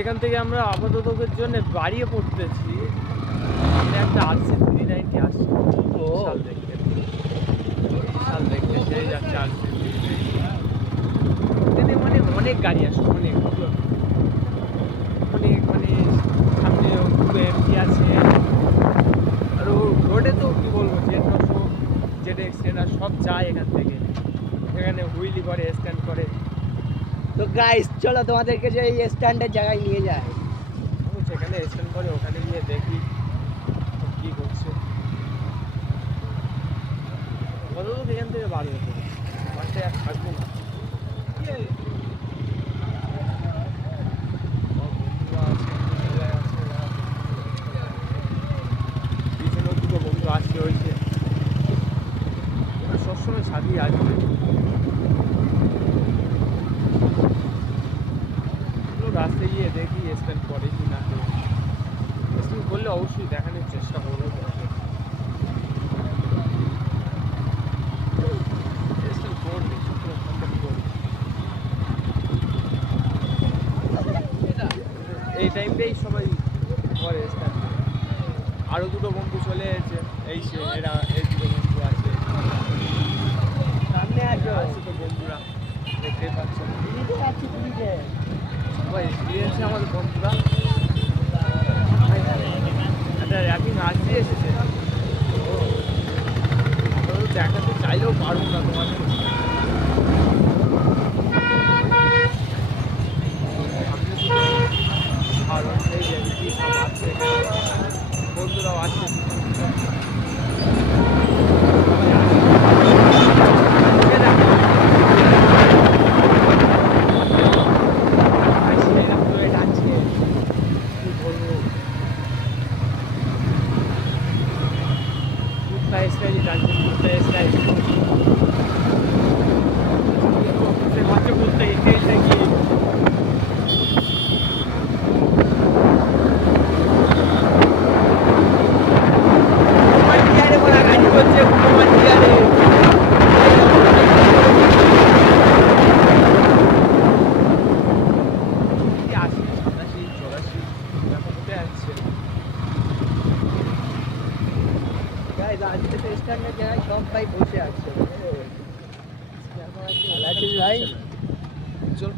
এখান থেকে আমরা আপাততের জন্য বাড়িয়ে পড়তেছি। একটা আসছে 390 আসছে বিশাল দেখতে, বিশাল দেখতে সেই যাচ্ছে আসছে। এখানে মানে অনেক গাড়ি আসে, অনেক অনেক মানে সামনে এমপি আছে। আর ও রোডে তো কি বলবো, Z900 ZX এরা সব যায় এখান থেকে, এখানে হুইলি করে স্ট্যান্ড করে। তো গাইস চলো তোমাদেরকে যে এই স্ট্যান্ডের জায়গায় নিয়ে যায়। সেখানে স্ট্যান্ড করে, ওখানে গিয়ে দেখি কি করছে। কত লোক এখান থেকে বার হতে বাসায় আর থাকবো না। পিছনেও দুটো বন্ধু আসছে, ওই যে সবসময় সাথেই আসবে। রাস্তায় গিয়ে দেখি স্ট্যান্ড করে কি না করে। স্ট্যান্ড করলে অবশ্যই দেখানোর চেষ্টা করবো। স্ট্যান্ড করবে, এই টাইমটাই সবাই করে স্ট্যান্ড। আরও দুটো বন্ধু চলে এসেছে, এই সে এরা, এই দুটো বন্ধু আছে সামনে আসো তো বন্ধুরা দেখতে পাচ্ছেন। দিদিতে যাচ্ছি দিদিতে। সবাই এক্সপিরিয়েন্স আমাদের বন্ধুরা। একটা র্যাপিং আসতে এসেছে, দেখাতে চাইলেও পারবো না তোমাদের। কারণ এই যে সব আছে, বন্ধুরাও আছে। আজকে তো স্ট্যান্ডের জায়গায় সব ভাই বসে আছে। ভালো আছিস ভাই? চল